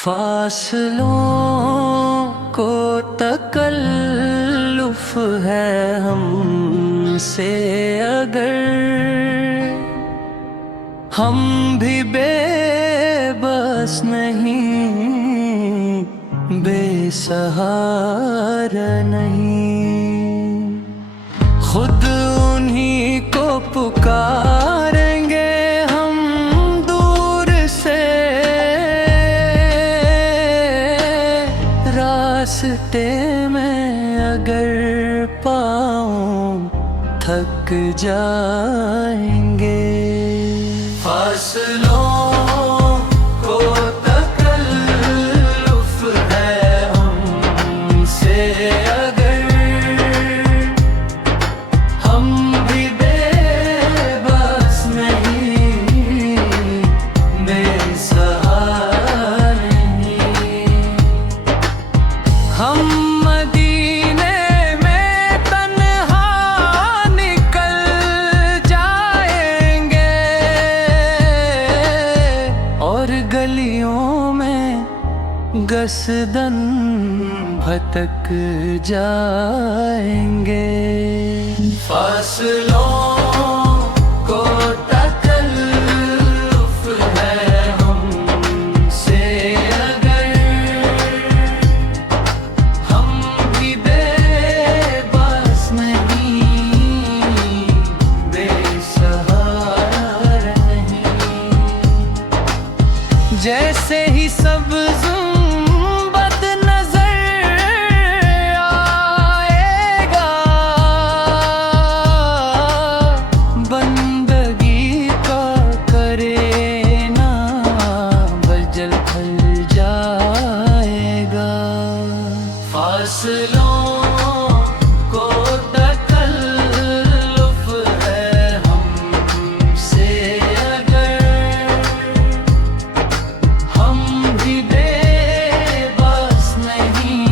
फासलों को तकल्लुफ़ है हमसे अगर हम भी बेबस नहीं, बेसहारा नहीं, खुद उन्हीं को पुकारेंगे हम दूर से। रास्ते में अगर पाँव थक जाएंगे, फासलों को तकल्लुफ़ है हमसे अगर हम भी बेबस नहीं, बेसहारा नहीं। हम मदीने में तन्हा निकल जाएंगे और गलियों में गसदन भटक जाएंगे। फासलों को तकल्लुफ़ है हमसे अगर हम भी बेबस नहीं, बेसहारा नहीं। जैसे ही सब्ज़ बद नज़र आएगा, बंदगी का करे ना बजल फल जाएगा। फासलों को तकल्लुफ़ है हमसे अगर हम भी बेबस नहीं,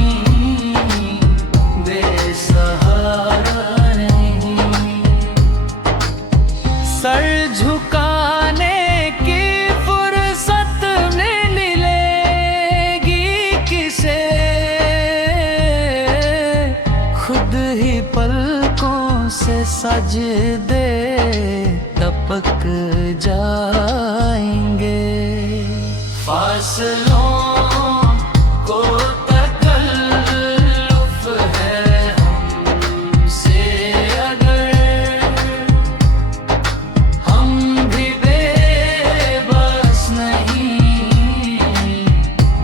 बेसहारा नहीं। सर झुकाने की फुर्सत मिलेगी किसे, खुद ही पलकों से सजदे टपक जाएंगे। फासलों को तकल्लुफ़ है हमसे अगर हम भी बेबस नहीं,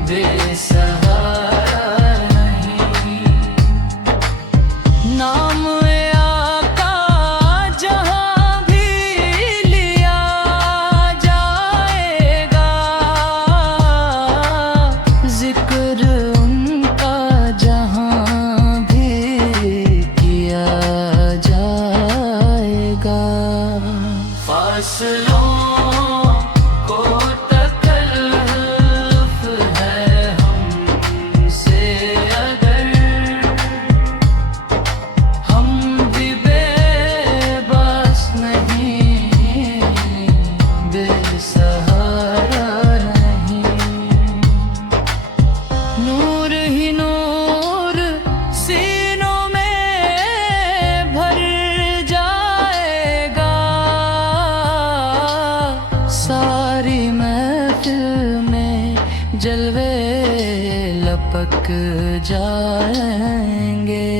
बेसहारा नहीं। नाम आका जहाँ भी लिया जाएगा, जिक्र उनका जहाँ भी किया जाएगा। फासलों को तकल्लुफ़ है हमसे अगर हम भी बेबस नहीं, बेसहारा नहीं। नूर ही नूर सीनों में भर जाएगा, सारी महफ़िल में जलवे लपक जाएंगे।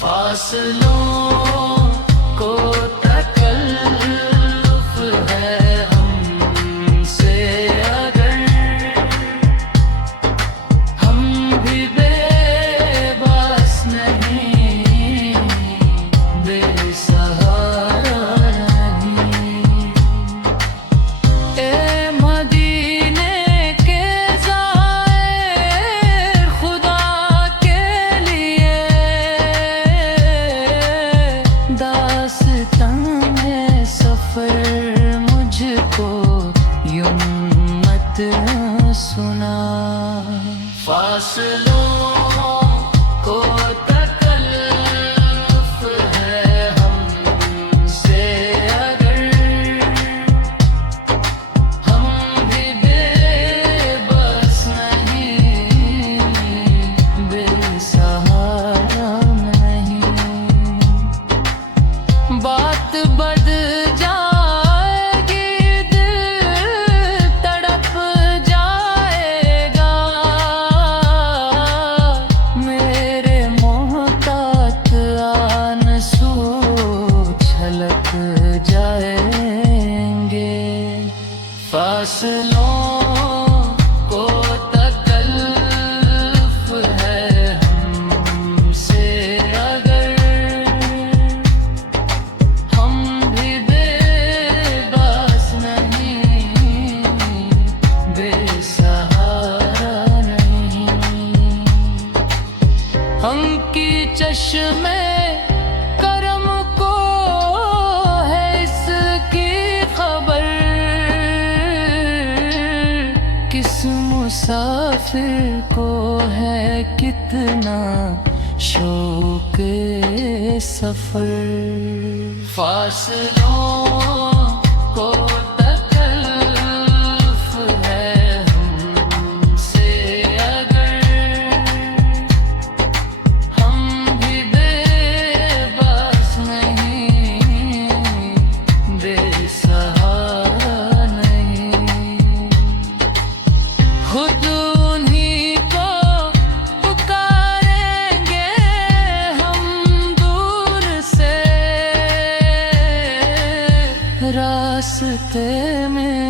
फासलों को तकल्लुफ़ है हमसे अगर हम भी बेबस नहीं, बेसहारा नहीं। ए मदीने के ज़ाहिर खुदा के लिए दास्तां है सफ़र मुझको यूं मत सुना। फासलों को तकल्लुफ़ है हमसे अगर हम भी बेबस फासलों को तकल्लुफ है हमसे अगर हम भी बेबस नहीं, बेसहारा नहीं। हम की चश्मे करम को है इसकी खबर, किस मुसाफिर को है कितना शौक सफर। फासलों को तकल्लुफ है हमसे अगर हम भी बेबस नहीं, बेसहारा नहीं। खुद उन्हीं को पुकारेंगे हम दूर से, रास्ते में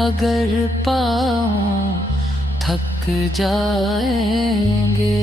अगर पाँव थक जाएंगे।